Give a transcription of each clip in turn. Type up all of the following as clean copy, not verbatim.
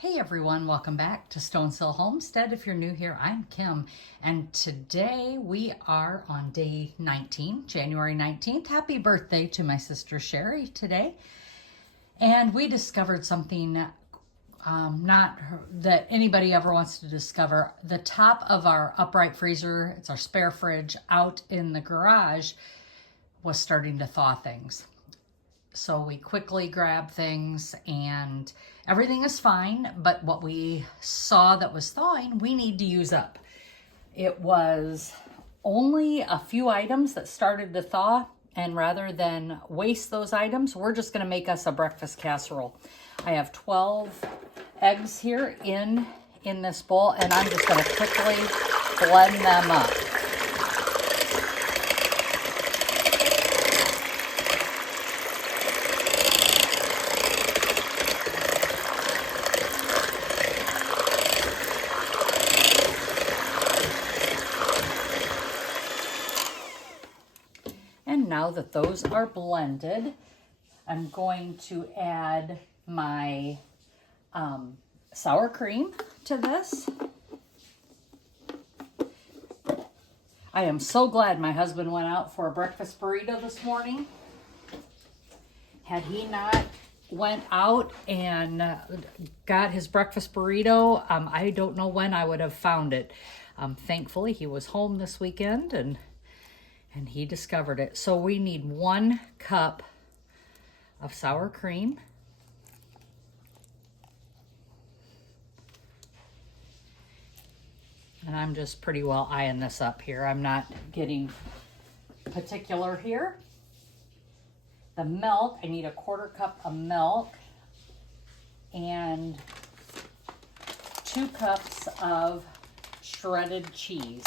Hey everyone, welcome back to Stonesill Homestead. If you're new here, I'm Kim, and today we are on day 19, January 19th. Happy birthday to my sister Sherry today. And we discovered something not that anybody ever wants to discover. The top of our upright freezer, it's our spare fridge out in the garage, was starting to thaw things. So we quickly grabbed things and everything is fine, but what we saw that was thawing, we need to use up. It was only a few items that started to thaw, and rather than waste those items, we're just gonna make us a breakfast casserole. I have 12 eggs here in this bowl, and I'm just gonna quickly blend them up. And now that those are blended, I'm going to add my sour cream to this. I am so glad my husband went out for a breakfast burrito this morning. Had he not went out and got his breakfast burrito, I don't know when I would have found it. Thankfully, he was home this weekend and he discovered it. So we need 1 cup of sour cream. And I'm just pretty well eyeing this up here. I'm not getting particular here. The milk, I need a 1/4 cup of milk and 2 cups of shredded cheese.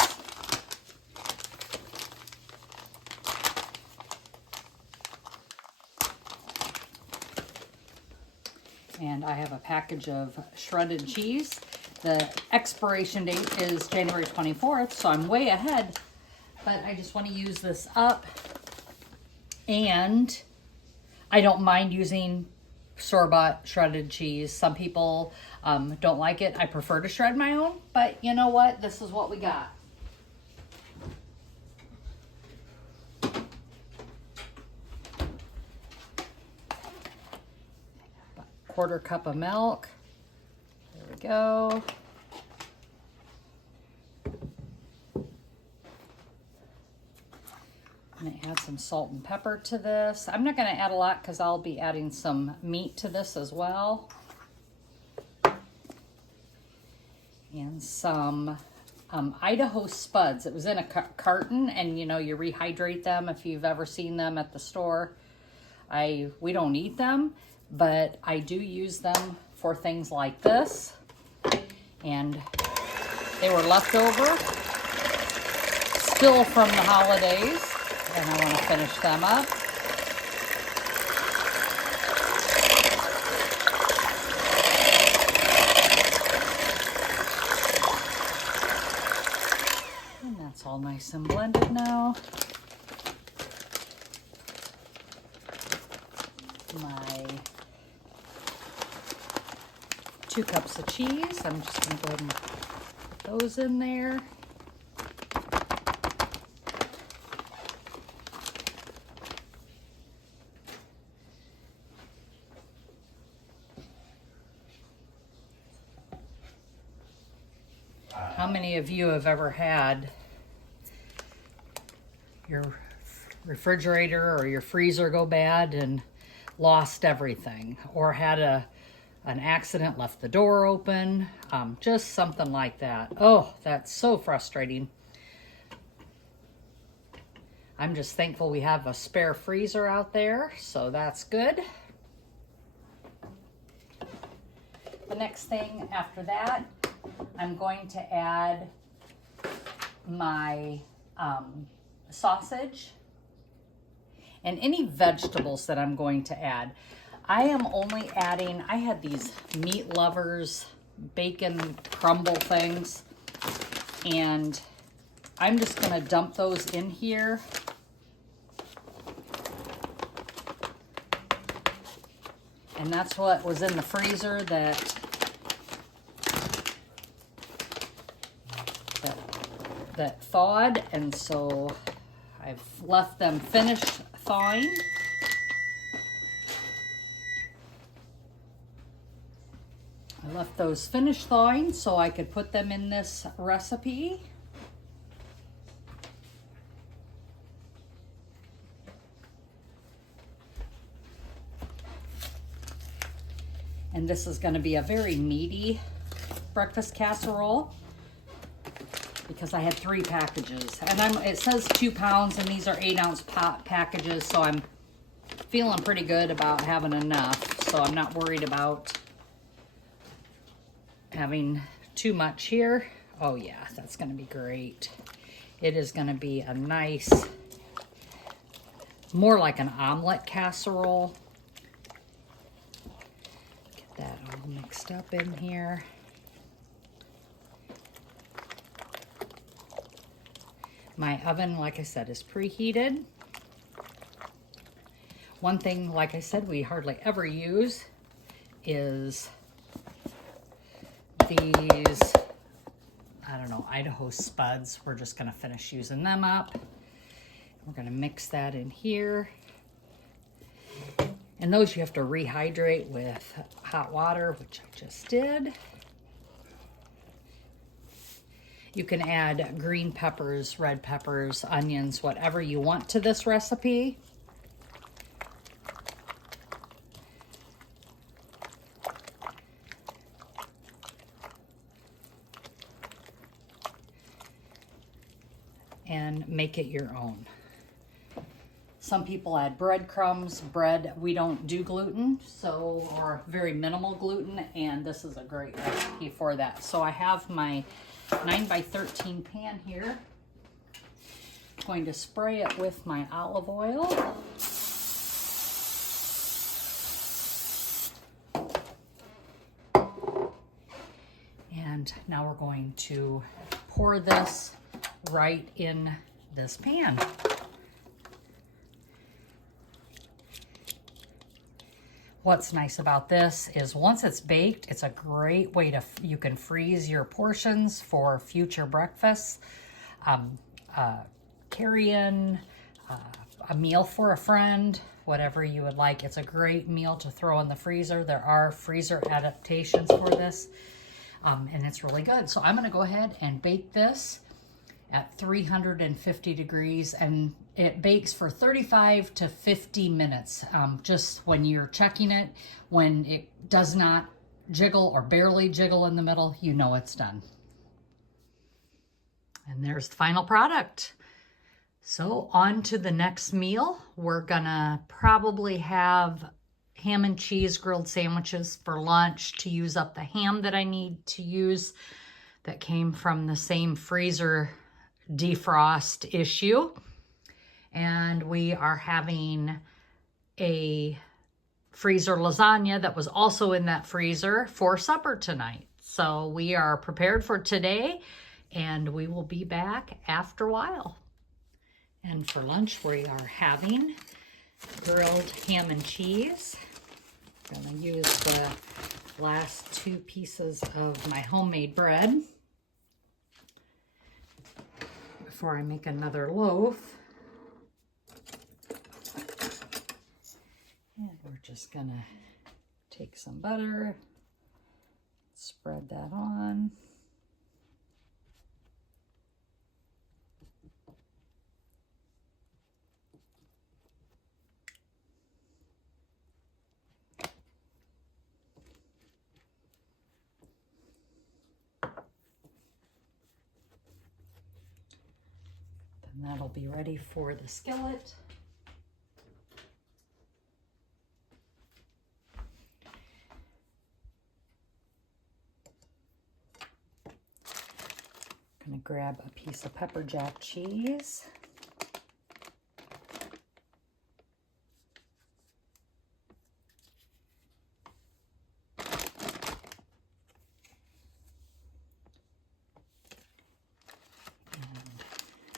And I have a package of shredded cheese. The expiration date is January 24th, so I'm way ahead, but I just want to use this up. And I don't mind using store-bought shredded cheese. Some people don't like it. I prefer to shred my own, but you know what? This is what we got. About 1/4 cup of milk. There we go. I'm going to add some salt and pepper to this. I'm not going to add a lot because I'll be adding some meat to this as well. And some Idaho spuds. It was in a carton, and you know, you rehydrate them if you've ever seen them at the store. We don't eat them, but I do use them for things like this. And they were left over, still from the holidays, and I want to finish them up. And that's all nice and blended now. My 2 cups of cheese. I'm just going to go ahead and put those in there. How many of you have ever had your refrigerator or your freezer go bad and lost everything, or had an accident, left the door open, just something like that? Oh, that's so frustrating. I'm just thankful we have a spare freezer out there, so that's good. The next thing after that, I'm going to add my sausage and any vegetables that I'm going to add. I am only adding, I had these Meat Lovers bacon crumble things, and I'm just going to dump those in here. And that's what was in the freezer that that thawed, and so I've left them finished thawing. I left those finished thawing so I could put them in this recipe. And this is going to be a very meaty breakfast casserole because I had 3 packages. And it says 2 pounds, and these are 8-ounce packages, so I'm feeling pretty good about having enough. So I'm not worried about having too much here. Oh yeah, that's going to be great. It is going to be a nice, more like an omelet casserole. Get that all mixed up in here. My oven, like I said, is preheated. One thing, like I said, we hardly ever use is these, I don't know, Idaho spuds. We're just going to finish using them up. We're going to mix that in here. And those you have to rehydrate with hot water, which I just did. You can add green peppers, red peppers, onions, whatever you want to this recipe. And make it your own. Some people add breadcrumbs, bread. We don't do gluten, so, or very minimal gluten, and this is a great recipe for that. So I have my 9x13 pan here. I'm going to spray it with my olive oil. And now we're going to pour this right in this pan. What's nice about this is once it's baked, it's a great way to, you can freeze your portions for future breakfasts, carry-in, a meal for a friend, whatever you would like. It's a great meal to throw in the freezer. There are freezer adaptations for this, and it's really good. So I'm going to go ahead and bake this at 350 degrees, and it bakes for 35 to 50 minutes. Just when you're checking it, when it does not jiggle or barely jiggle in the middle, you know it's done. And there's the final product. So on to the next meal. We're gonna probably have ham and cheese grilled sandwiches for lunch to use up the ham that I need to use that came from the same freezer defrost issue. And we are having a freezer lasagna that was also in that freezer for supper tonight. So we are prepared for today, and we will be back after a while. And for lunch, we are having grilled ham and cheese. I'm going to use the last 2 pieces of my homemade bread before I make another loaf. And we're just gonna take some butter, spread that on. Then that'll be ready for the skillet. I'm gonna grab a piece of pepper jack cheese. And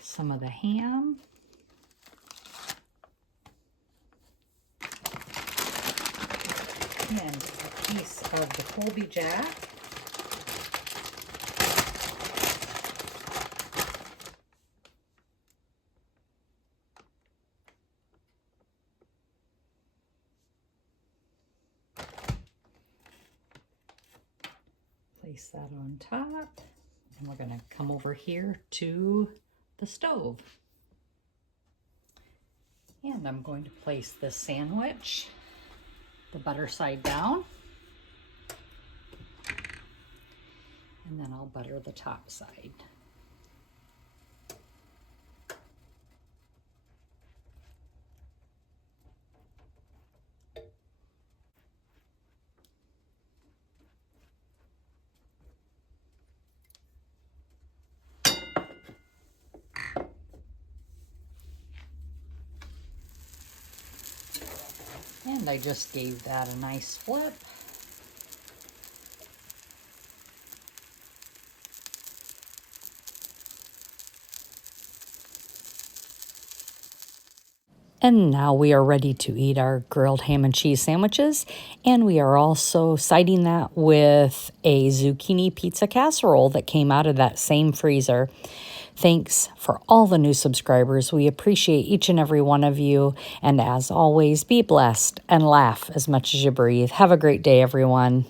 some of the ham. And a piece of the Colby Jack. Place that on top. And we're going to come over here to the stove. And I'm going to place this sandwich, the butter side down. And then I'll butter the top side. And I just gave that a nice flip. And now we are ready to eat our grilled ham and cheese sandwiches. And we are also siding that with a zucchini pizza casserole that came out of that same freezer. Thanks for all the new subscribers. We appreciate each and every one of you. And as always, be blessed and laugh as much as you breathe. Have a great day, everyone.